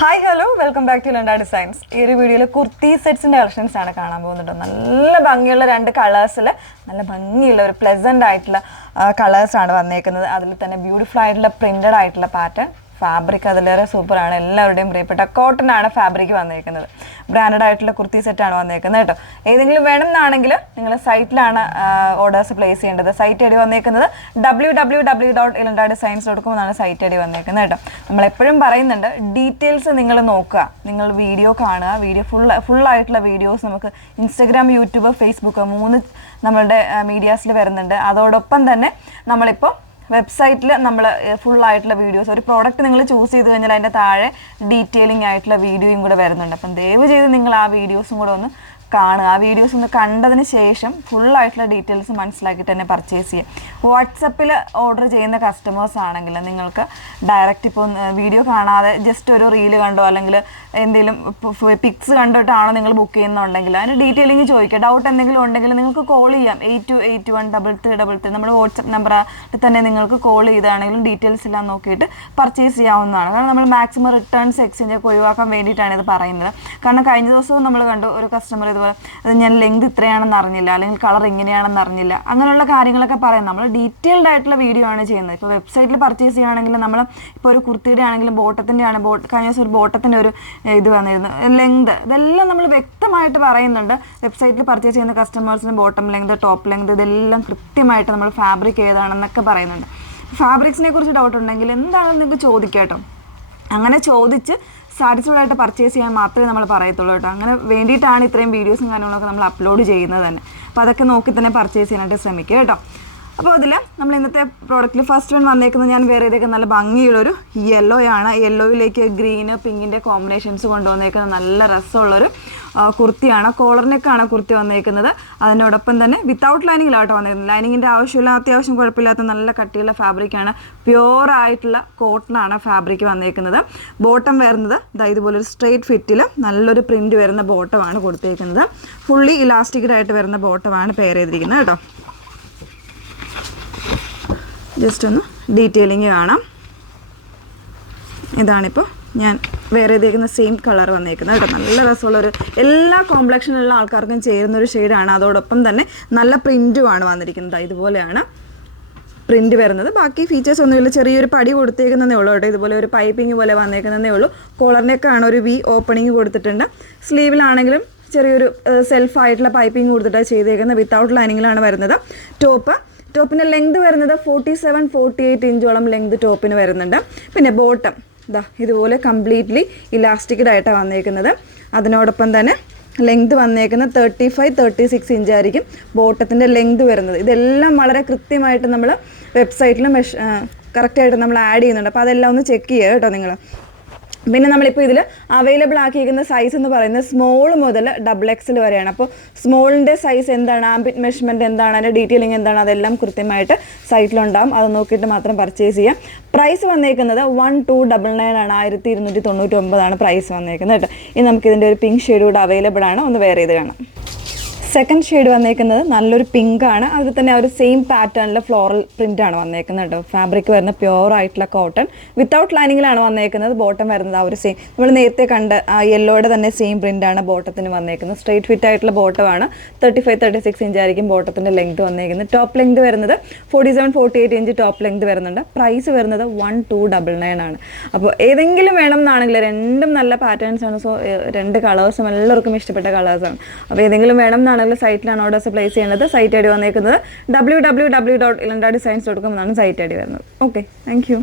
Hi hello welcome back to ലണ്ട designs. ഈ ഒരു വീഡിയോയിൽ കുർത്തി സെറ്റ്സിൻ്റെ കളക്ഷൻസ് ആണ് കാണാൻ പോകുന്നുണ്ട്. നല്ല ഭംഗിയുള്ള രണ്ട് കളേഴ്സിൽ നല്ല ഭംഗിയുള്ള ഒരു പ്ലസൻ്റ് ആയിട്ടുള്ള കളേഴ്സാണ് വന്നേക്കുന്നത്. അതിൽ തന്നെ ബ്യൂട്ടിഫുൾ ആയിട്ടുള്ള പ്രിൻറ്റഡ് ആയിട്ടുള്ള പാറ്റേൺ ഫാബ്രിക് അതിലേറെ സൂപ്പറാണ്. എല്ലാവരുടെയും പ്രിയപ്പെട്ട കോട്ടൺ ആണ് ഫാബ്രിക് വന്നിരിക്കുന്നത്. ബ്രാൻഡഡ് ആയിട്ടുള്ള കുർത്തി സെറ്റാണ് വന്നേക്കുന്നത് കേട്ടോ. ഏതെങ്കിലും വേണമെന്നാണെങ്കിൽ നിങ്ങൾ സൈറ്റിലാണ് ഓർഡേഴ്സ് പ്ലേസ് ചെയ്യേണ്ടത്. സൈറ്റ് ഐ ഡി വന്നേക്കുന്നത് www.ilandadesigns.com എന്നാണ് സൈറ്റ് ഐ ഡി വന്നേക്കുന്നത് കേട്ടോ. നമ്മളെപ്പോഴും പറയുന്നുണ്ട്, ഡീറ്റെയിൽസ് നിങ്ങൾ നോക്കുക, നിങ്ങൾ വീഡിയോ കാണുക. വീഡിയോ ഫുള്ളായിട്ടുള്ള വീഡിയോസ് നമുക്ക് ഇൻസ്റ്റഗ്രാം, യൂട്യൂബ്, ഫേസ്ബുക്ക് 3 നമ്മളുടെ മീഡിയാസിൽ വരുന്നുണ്ട്. അതോടൊപ്പം തന്നെ നമ്മളിപ്പോൾ വെബ്സൈറ്റിൽ നമ്മൾ ഫുള്ളായിട്ടുള്ള വീഡിയോസ്, ഒരു പ്രോഡക്റ്റ് നിങ്ങൾ ചൂസ് ചെയ്ത് കഴിഞ്ഞാൽ അതിൻ്റെ താഴെ ഡീറ്റെയിലിംഗ് ആയിട്ടുള്ള വീഡിയോയും കൂടെ വരുന്നുണ്ട്. അപ്പം ദയവ് ചെയ്ത് നിങ്ങൾ ആ വീഡിയോസും കൂടെ ഒന്ന് കാണുക. ആ വീഡിയോസ് ഒന്ന് കണ്ടതിന് ശേഷം ഫുള്ളായിട്ടുള്ള ഡീറ്റെയിൽസ് മനസ്സിലാക്കിയിട്ട് തന്നെ പർച്ചേസ് ചെയ്യുക. വാട്സപ്പിൽ ഓർഡർ ചെയ്യുന്ന കസ്റ്റമേഴ്സ് ആണെങ്കിൽ നിങ്ങൾക്ക് ഡയറക്റ്റ് ഇപ്പോൾ വീഡിയോ കാണാതെ ജസ്റ്റ് ഒരു റീല് കണ്ടോ അല്ലെങ്കിൽ എന്തെങ്കിലും പിക്സ് കണ്ടിട്ടാണോ നിങ്ങൾ ബുക്ക് ചെയ്യുന്നുണ്ടെങ്കിൽ അതിന് ഡീറ്റെയിലിംഗ് ചോദിക്കുക. ഡൗട്ട് എന്തെങ്കിലും ഉണ്ടെങ്കിൽ നിങ്ങൾക്ക് കോൾ ചെയ്യാം. 82813333 നമ്മുടെ വാട്സപ്പ് നമ്പറിൽ തന്നെ നിങ്ങൾക്ക് കോൾ ചെയ്താണെങ്കിലും ഡീറ്റെയിൽസ് എല്ലാം നോക്കിയിട്ട് പർച്ചേസ് ചെയ്യാവുന്നതാണ്. കാരണം നമ്മൾ മാക്സിമം റിട്ടേൺസ് എക്സ്ചേഞ്ച് ഒക്കെ ഒഴിവാക്കാൻ വേണ്ടിയിട്ടാണ് ഇത് പറയുന്നത്. കാരണം കഴിഞ്ഞ ദിവസവും നമ്മൾ കണ്ടു, ഒരു കസ്റ്റമർ അത് ഞാൻ ലെങ്ത് ഇത്രയാണെന്ന് അറിഞ്ഞില്ല, അല്ലെങ്കിൽ കളർ ഇങ്ങനെയാണെന്ന് അറിഞ്ഞില്ല, അങ്ങനെയുള്ള കാര്യങ്ങളൊക്കെ പറയാം. നമ്മൾ ഡീറ്റെയിൽഡ് ആയിട്ടുള്ള വീഡിയോ ആണ് ചെയ്യുന്നത്. ഇപ്പോൾ വെബ്സൈറ്റിൽ പർച്ചേസ് ചെയ്യുകയാണെങ്കിൽ നമ്മൾ ഇപ്പോൾ ഒരു കുർത്തിയുടെ ആണെങ്കിലും ബോട്ടത്തിൻ്റെ ആണ്, കഴിഞ്ഞ ദിവസം ഒരു ബോട്ടത്തിൻ്റെ ഒരു ഇത് വന്നിരുന്നു, ലെങ്ത്, ഇതെല്ലാം നമ്മൾ വ്യക്തമായിട്ട് പറയുന്നുണ്ട്. വെബ്സൈറ്റിൽ പർച്ചേസ് ചെയ്യുന്ന കസ്റ്റമേഴ്സിന് ബോട്ടം ലെങ്ത്, ടോപ്പ് ലെങ്ത്, ഇതെല്ലാം കൃത്യമായിട്ട് നമ്മൾ ഫാബ്രിക് ഏതാണെന്നൊക്കെ പറയുന്നുണ്ട്. ഫാബ്രിക്സിനെ കുറിച്ച് ഡൗട്ട് ഉണ്ടെങ്കിൽ എന്താണെന്ന് നിങ്ങൾക്ക് ചോദിക്കാം കേട്ടോ. അങ്ങനെ ചോദിച്ച് സാറ്റിസ്ഫൈഡ് ആയിട്ട് പർച്ചേസ് ചെയ്യാൻ മാത്രമേ നമ്മൾ പറയത്തുള്ളൂ കേട്ടോ. അങ്ങനെ വേണ്ടിയിട്ടാണ് ഇത്രയും വീഡിയോസും കാര്യങ്ങളൊക്കെ നമ്മൾ അപ്ലോഡ് ചെയ്യുന്നത് തന്നെ. അപ്പോൾ അതൊക്കെ നോക്കി തന്നെ പർച്ചേസ് ചെയ്യാനായിട്ട് ശ്രമിക്കുക കേട്ടോ. അപ്പോൾ അതിൽ നമ്മൾ ഇന്നത്തെ പ്രോഡക്റ്റിൽ ഫസ്റ്റ് വൺ വന്നേക്കുന്നത് ഞാൻ വേറെ ഇതൊക്കെ നല്ല ഭംഗിയുള്ളൊരു യെല്ലോ ആണ്. യെല്ലോയിലേക്ക് ഗ്രീന് പിങ്കിൻ്റെ കോമ്പിനേഷൻസ് കൊണ്ടുവന്നേക്കുന്നത് നല്ല രസമുള്ളൊരു കുർത്തിയാണ്. കോളറിനൊക്കെയാണ് കുർത്തി വന്നേക്കുന്നത്. അതിനോടൊപ്പം തന്നെ വിത്തൗട്ട് ലൈനിങ്ങിലാട്ടോ വന്നേക്കുന്നത്. ലൈനിങ്ങിൻ്റെ ആവശ്യമില്ല, അത്യാവശ്യം കുഴപ്പമില്ലാത്ത നല്ല കട്ടിയുള്ള ഫാബ്രിക്കാണ്. പ്യുവറായിട്ടുള്ള കോട്ടണാണ് ഫാബ്രിക് വന്നേക്കുന്നത്. ബോട്ടം വരുന്നത് ഇതുപോലൊരു സ്ട്രെയിറ്റ് ഫിറ്റിൽ നല്ലൊരു പ്രിൻറ്റ് വരുന്ന ബോട്ടമാണ് കൊടുത്തേക്കുന്നത്. ഫുള്ളി ഇലാസ്റ്റിക്കഡ് ആയിട്ട് വരുന്ന ബോട്ടമാണ് പെയർ ചെയ്തിരിക്കുന്നത് കേട്ടോ. ജസ്റ്റ് ഒന്ന് ഡീറ്റെയിലിങ് കാണാം. ഇതാണിപ്പോൾ ഞാൻ വേറെ ഇതേക്കുന്ന സെയിം കളർ വന്നേക്കുന്നത് കേട്ടോ. നല്ല രസമുള്ളൊരു, എല്ലാ കോംപ്ലക്ഷനുള്ള ആൾക്കാർക്കും ചേരുന്നൊരു ഷെയ്ഡാണ്. അതോടൊപ്പം തന്നെ നല്ല പ്രിൻറ്റുമാണ് വന്നിരിക്കുന്നത്. ഇതുപോലെയാണ് പ്രിൻറ്റ് വരുന്നത്. ബാക്കി ഫീച്ചേഴ്സ് ഒന്നുമില്ല, ചെറിയൊരു പടി കൊടുത്തേക്കുന്നതേ ഉള്ളൂ കേട്ടോ. ഇതുപോലെ ഒരു പൈപ്പിംഗ് പോലെ വന്നേക്കുന്നതേ ഉള്ളൂ. കോളറിനൊക്കെയാണ് ഒരു വി ഓപ്പണിങ് കൊടുത്തിട്ടുണ്ട്. സ്ലീവിലാണെങ്കിലും ചെറിയൊരു സെൽഫായിട്ടുള്ള പൈപ്പിംഗ് കൊടുത്തിട്ടാണ് ചെയ്തേക്കുന്നത്. വിത്തൗട്ട് ലൈനിങ്ങിലാണ് വരുന്നത്. ടോപ്പിൻ്റെ ലെങ്ത് വരുന്നത് 47-48 ഇഞ്ചോളം ലെങ്ത് ടോപ്പിന് വരുന്നുണ്ട്. പിന്നെ ബോട്ടം ഇതുപോലെ കംപ്ലീറ്റ്ലി ഇലാസ്റ്റിക്കഡ് ആയിട്ടാണ് വന്നേക്കുന്നത്. അതിനോടൊപ്പം തന്നെ ലെങ്ത് വന്നേക്കുന്നത് 35-36 ഇഞ്ചായിരിക്കും ബോട്ടത്തിൻ്റെ ലെങ്ത് വരുന്നത്. ഇതെല്ലാം വളരെ കൃത്യമായിട്ട് നമ്മൾ വെബ്സൈറ്റിൽ കറക്റ്റായിട്ട് നമ്മൾ ആഡ് ചെയ്യുന്നുണ്ട്. അപ്പോൾ അതെല്ലാം ഒന്ന് ചെക്ക് ചെയ്യുക കേട്ടോ നിങ്ങൾ. പിന്നെ നമ്മളിപ്പോൾ ഇതിൽ അവൈലബിൾ ആക്കിയിരിക്കുന്ന സൈസ് എന്ന് പറയുന്നത് സ്മോൾ മുതൽ XXL വരെയാണ്. അപ്പോൾ സ്മോളിൻ്റെ സൈസ് എന്താണ്, ആംബിറ്റ് മെഷർമെൻറ്റ് എന്താണ്, അതിൻ്റെ ഡീറ്റെയിലിംഗ് എന്താണ്, അതെല്ലാം കൃത്യമായിട്ട് സൈറ്റിലുണ്ടാകും. അത് നോക്കിയിട്ട് മാത്രം പർച്ചേസ് ചെയ്യാം. പ്രൈസ് വന്നേക്കുന്നത് 1299 ആണ്. 1299 പ്രൈസ് വന്നേക്കുന്നത് കേട്ടോ. ഇനി നമുക്കിതിൻ്റെ ഒരു പിങ്ക് ഷെയ്ഡ് കൂടെ അവൈലബിൾ ആണ്. ഒന്ന് വേറെ ഇത് കാണാം. സെക്കൻഡ് ഷെയ്ഡ് വന്നേക്കുന്നത് നല്ലൊരു പിങ്കാണ്. അതിൽ തന്നെ ഒരു സെയിം പാറ്റേണിൽ ഫ്ലോറൽ പ്രിൻ്റാണ് വന്നേക്കുന്നത് കേട്ടോ. ഫാബ്രിക് വരുന്ന പ്യുവർ ആയിട്ടുള്ള കോട്ടൺ വിത്തൗട്ട് ലൈനിങ്ങിലാണ് വന്നേക്കുന്നത്. ബോട്ടം വരുന്നത് ആ ഒരു സെയിം നമ്മൾ നേരത്തെ കണ്ട യെല്ലോയുടെ തന്നെ സെയിം പ്രിൻ്റാണ് ബോട്ടത്തിന് വന്നേക്കുന്നത്. സ്ട്രെയിറ്റ് ഫിറ്റ് ആയിട്ടുള്ള ബോട്ടമാണ്. 35-36 ഇഞ്ചായിരിക്കും ബോട്ടത്തിൻ്റെ ലെങ്ത് വന്നേക്കുന്നത്. ടോപ്പ് ലെങ്ത് വരുന്നത് 47-48 ഇഞ്ച് ടോപ്പ് ലെങ്ത് വരുന്നുണ്ട്. പ്രൈസ് വരുന്നത് 1299 ആണ്. അപ്പോൾ ഏതെങ്കിലും വേണം എന്നാണെങ്കിൽ രണ്ടും നല്ല പാറ്റേൺസ് ആണ്. സോ രണ്ട് കളേഴ്സും എല്ലാവർക്കും ഇഷ്ടപ്പെട്ട കളേഴ്സാണ്. അപ്പോൾ ഏതെങ്കിലും വേണം എന്നാണ് സൈറ്റിലാണ് ഓർഡേഴ്സ് പ്ലേസ് ചെയ്യുന്നത്. സൈറ്റ് ഐ ഡി വന്നേക്കുന്നത് www.ilandadesigns.com എന്നാണ് സൈറ്റ് ഐ ഡി വരുന്നത്. Okay, thank you.